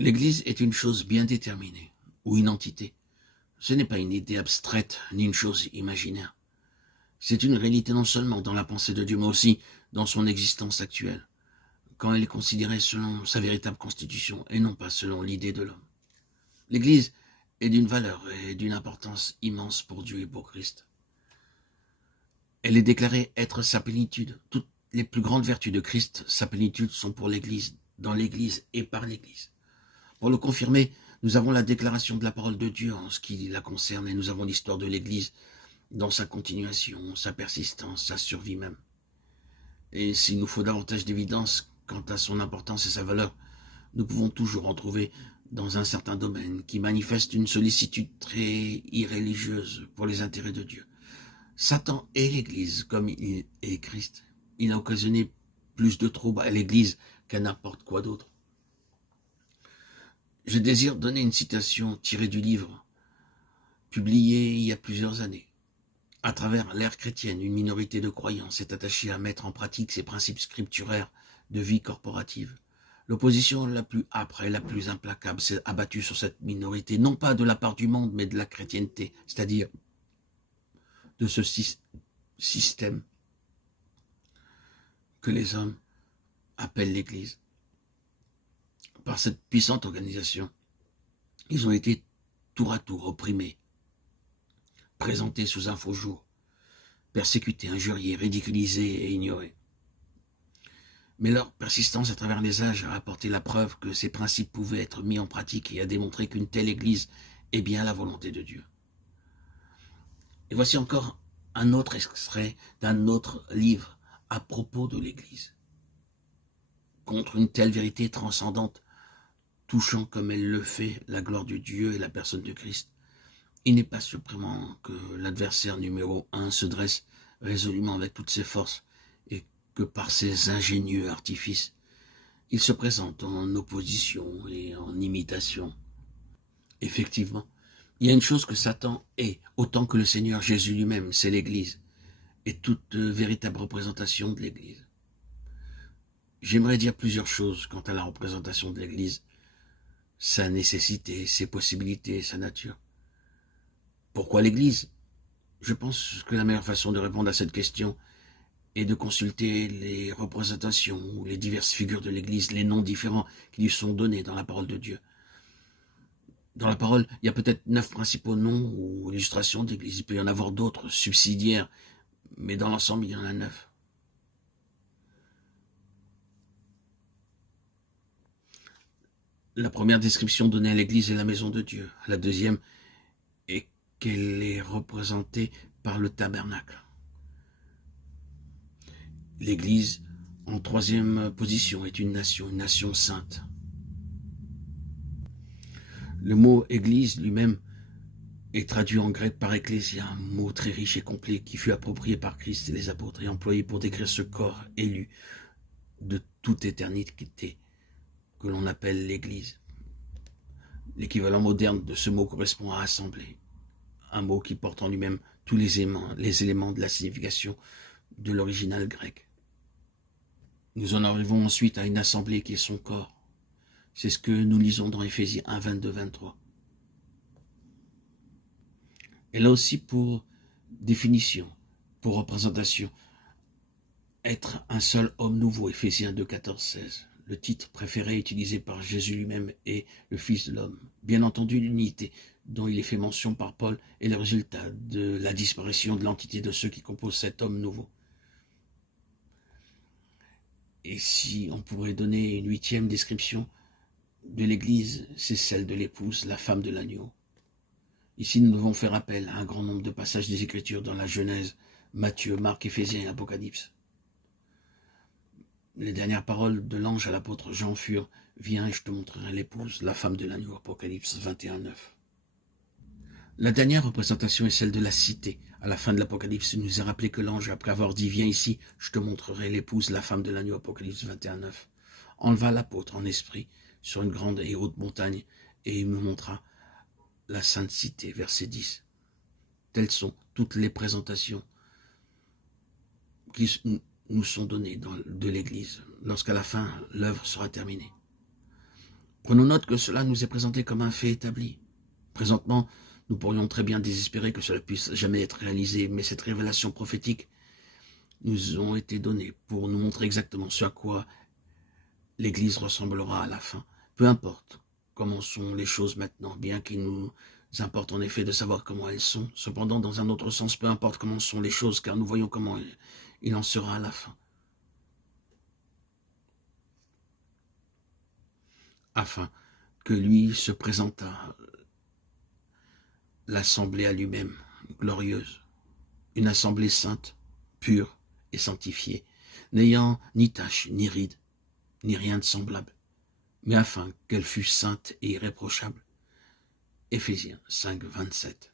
L'Église est une chose bien déterminée, ou une entité. Ce n'est pas une idée abstraite, ni une chose imaginaire. C'est une réalité non seulement dans la pensée de Dieu, mais aussi dans son existence actuelle, quand elle est considérée selon sa véritable constitution, et non pas selon l'idée de l'homme. L'Église est d'une valeur et d'une importance immense pour Dieu et pour Christ. Elle est déclarée être sa plénitude. Toutes les plus grandes vertus de Christ, sa plénitude, sont pour l'Église, dans l'Église et par l'Église. Pour le confirmer, nous avons la déclaration de la parole de Dieu en ce qui la concerne, et nous avons l'histoire de l'Église dans sa continuation, sa persistance, sa survie même. Et s'il nous faut davantage d'évidence quant à son importance et sa valeur, nous pouvons toujours en trouver dans un certain domaine qui manifeste une sollicitude très irreligieuse pour les intérêts de Dieu. Satan est l'Église comme il est Christ. Il a occasionné plus de troubles à l'Église qu'à n'importe quoi d'autre. Je désire donner une citation tirée du livre, publié il y a plusieurs années. À travers l'ère chrétienne, une minorité de croyants s'est attachée à mettre en pratique ces principes scripturaires de vie corporative. L'opposition la plus âpre et la plus implacable s'est abattue sur cette minorité, non pas de la part du monde, mais de la chrétienté, c'est-à-dire de ce système que les hommes appellent l'Église. Par cette puissante organisation, ils ont été tour à tour opprimés, présentés sous un faux jour, persécutés, injuriés, ridiculisés et ignorés. Mais leur persistance à travers les âges a apporté la preuve que ces principes pouvaient être mis en pratique et a démontré qu'une telle Église est bien la volonté de Dieu. Et voici encore un autre extrait d'un autre livre à propos de l'Église. Contre une telle vérité transcendante, touchant comme elle le fait la gloire de Dieu et la personne de Christ, il n'est pas surprenant que l'adversaire numéro 1 se dresse résolument avec toutes ses forces et que par ses ingénieux artifices, il se présente en opposition et en imitation. Effectivement, il y a une chose que Satan est, autant que le Seigneur Jésus lui-même, c'est l'Église, et toute véritable représentation de l'Église. J'aimerais dire plusieurs choses quant à la représentation de l'Église, sa nécessité, ses possibilités, sa nature. Pourquoi l'Église ? Je pense que la meilleure façon de répondre à cette question est de consulter les représentations ou les diverses figures de l'Église, les noms différents qui lui sont donnés dans la parole de Dieu. Dans la parole, il y a peut-être 9 principaux noms ou illustrations d'Église. Il peut y en avoir d'autres, subsidiaires, mais dans l'ensemble, il y en a 9. La première description donnée à l'Église est la maison de Dieu. La deuxième est qu'elle est représentée par le tabernacle. L'Église, en troisième position, est une nation sainte. Le mot Église lui-même est traduit en grec par ecclésia, un mot très riche et complet qui fut approprié par Christ et les apôtres et employé pour décrire ce corps élu de toute éternité que l'on appelle l'Église. L'équivalent moderne de ce mot correspond à assemblée, un mot qui porte en lui-même tous les éléments de la signification de l'original grec. Nous en arrivons ensuite à une assemblée qui est son corps. C'est ce que nous lisons dans Éphésiens 1, 22, 23. Et là aussi, pour définition, pour représentation, être un seul homme nouveau, Éphésiens 2, 14, 16. Le titre préféré utilisé par Jésus lui-même est le Fils de l'homme. Bien entendu, l'unité dont il est fait mention par Paul est le résultat de la disparition de l'entité de ceux qui composent cet homme nouveau. Et si on pourrait donner une 8e description de l'Église, c'est celle de l'épouse, la femme de l'agneau. Ici, nous devons faire appel à un grand nombre de passages des Écritures dans la Genèse, Matthieu, Marc, Éphésiens et Apocalypse. Les dernières paroles de l'ange à l'apôtre Jean furent « Viens et je te montrerai l'épouse, la femme de l'agneau » Apocalypse 21, 9. La dernière représentation est celle de la cité. À la fin de l'Apocalypse, il nous est rappelé que l'ange, après avoir dit « Viens ici, je te montrerai l'épouse, la femme de l'agneau » Apocalypse 21, 9, enleva l'apôtre en esprit sur une grande et haute montagne et il me montra la sainte cité, verset 10. Telles sont toutes les présentations qui nous sont données de l'Église, lorsqu'à la fin, l'œuvre sera terminée. Prenons note que cela nous est présenté comme un fait établi. Présentement, nous pourrions très bien désespérer que cela puisse jamais être réalisé, mais cette révélation prophétique nous ont été données pour nous montrer exactement ce à quoi l'Église ressemblera à la fin. Peu importe comment sont les choses maintenant, bien qu'il nous importe en effet de savoir comment elles sont. Cependant, dans un autre sens, peu importe comment sont les choses, car nous voyons comment il en sera à la fin. Afin que lui se présentât l'assemblée à lui-même, glorieuse, une assemblée sainte, pure et sanctifiée, n'ayant ni tache, ni ride, ni rien de semblable, mais afin qu'elle fût sainte et irréprochable. Éphésiens 5, 27.